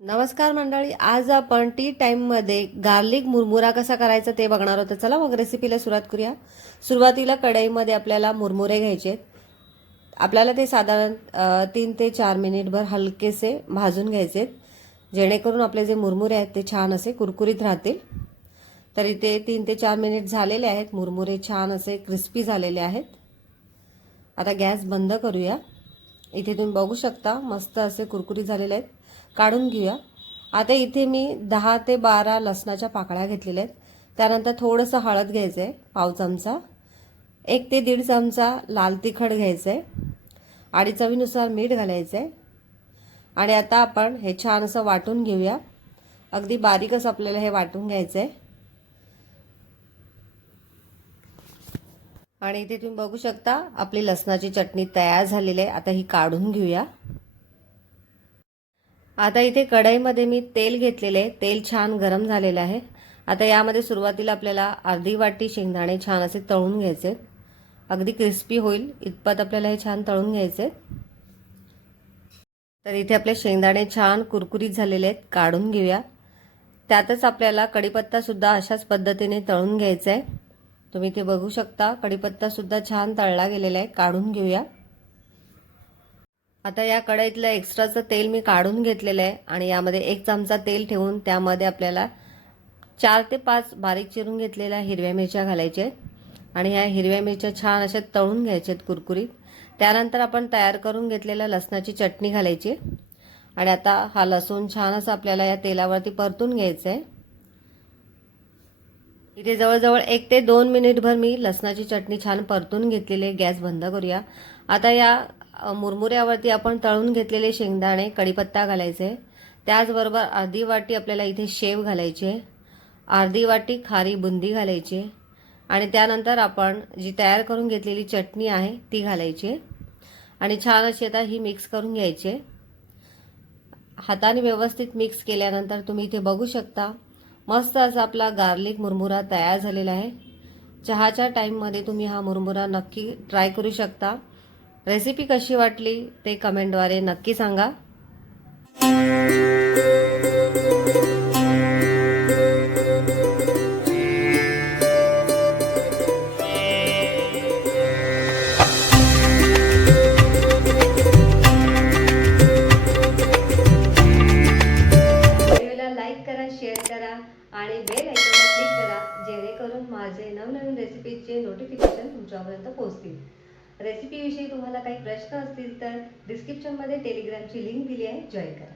नमस्कार मंडळी आज आपण टी टाईममध्ये गार्लिक मुरमुरा कसा करायचा ते बघणार होतं चला मग रेसिपीला सुरुवात करूया. सुरुवातीला कढईमध्ये आपल्याला मुरमुरे घ्यायचे आपल्याला ते साधारण तीन ते चार मिनिटभर हलकेसे भाजून घ्यायचे जेणेकरून आपले जे मुरमुरे आहेत ते छान असे कुरकुरीत राहतील. तर इथे तीन ते चार मिनिट झालेले आहेत. मुरमुरे छान असे क्रिस्पी झालेले आहेत. आता गॅस बंद करूया. इथे तुम्ही बघू शकता मस्त असे कुरकुरी झालेले आहेत. काढून घेऊया. आता इथे मी दहा ते बारा लसणाच्या पाकळ्या घेतलेल्या आहेत. त्यानंतर थोडंसं हळद घ्यायचं आहे पाव चमचा. एक ते दीड चमचा लाल तिखट घ्यायचं आहे आणि चवीनुसार मीठ घालायचं आहे आणि आता आपण हे छान असं वाटून घेऊया. अगदी बारीकच आपल्याला हे वाटून घ्यायचं आहे आणि इथे तुम्ही बघू शकता आपली लसणाची चटणी तयार झालेली आहे. आता ही काढून घेऊया. आता इथे कढईमध्ये मी तेल घेतलेले आहे. तेल छान गरम झालेलं आहे. आता यामध्ये सुरुवातीला आपल्याला अर्धी वाटी शेंगदाणे छान असे तळून घ्यायचे. अगदी क्रिस्पी होईल. इतपत आपल्याला हे छान तळून घ्यायचे. तर इथे आपले शेंगदाणे छान कुरकुरीत झालेले आहेत. काढून घेऊया. त्यातच आपल्याला कढीपत्तासुद्धा अशाच पद्धतीने तळून घ्यायचा आहे. तुम्ही ते बघू शकता. कढीपत्तासुद्धा छान तळला गेलेला आहे. काढून घेऊया. आता या कढईतलं एक्स्ट्राचं तेल मी काढून घेतलेलं आहे आणि यामध्ये एक चमचा तेल ठेवून त्यामध्ये आपल्याला चार ते पाच बारीक चिरून घेतलेल्या हिरव्या मिरच्या घालायच्या आहेत. आणि ह्या हिरव्या मिरच्या छान अशा तळून घ्यायच्या आहेत कुरकुरीत. त्यानंतर आपण तयार करून घेतलेल्या लसणाची चटणी घालायची. आणि आता हा लसूण छान असं आपल्याला या तेलावरती परतून घ्यायचं आहे. इथे जवळजवळ एक ते दोन मिनिटभर मी लसणाची चटणी छान परतून घेतलेली गॅस बंद करूया. आता या मुरमुऱ्यावरती आपण तळून घेतलेले शेंगदाणे कढीपत्ता घालायचे. त्याचबरोबर अर्धी वाटी आपल्याला इथे शेव घालायचे. अर्धी वाटी खारी बुंदी घालायची. आणि त्यानंतर आपण जी तयार करून घेतलेली चटणी आहे ती घालायची. आणि छान अशी आता ही मिक्स करून घ्यायची. हाताने व्यवस्थित मिक्स केल्यानंतर तुम्ही इथे बघू शकता मस्त असा आपला गार्लिक मुरमुरा तयार झालेला आहे. चहाच्या टाईममध्ये तुम्ही हा मुरमुरा नक्की ट्राय करू शकता. रेसिपी कशी वाटली ते कमेंटद्वारे नक्की सांगा. आणि बेल आयकॉनवर क्लिक करा जेणेकरून माझे नवनवीन रेसिपीचे नोटिफिकेशन तुमच्यापर्यंत पोहोचतील. रेसिपीविषयी तुम्हाला काही प्रश्न असतील तर डिस्क्रिप्शनमध्ये टेलिग्रामची लिंक दिली आहे जॉईन करा.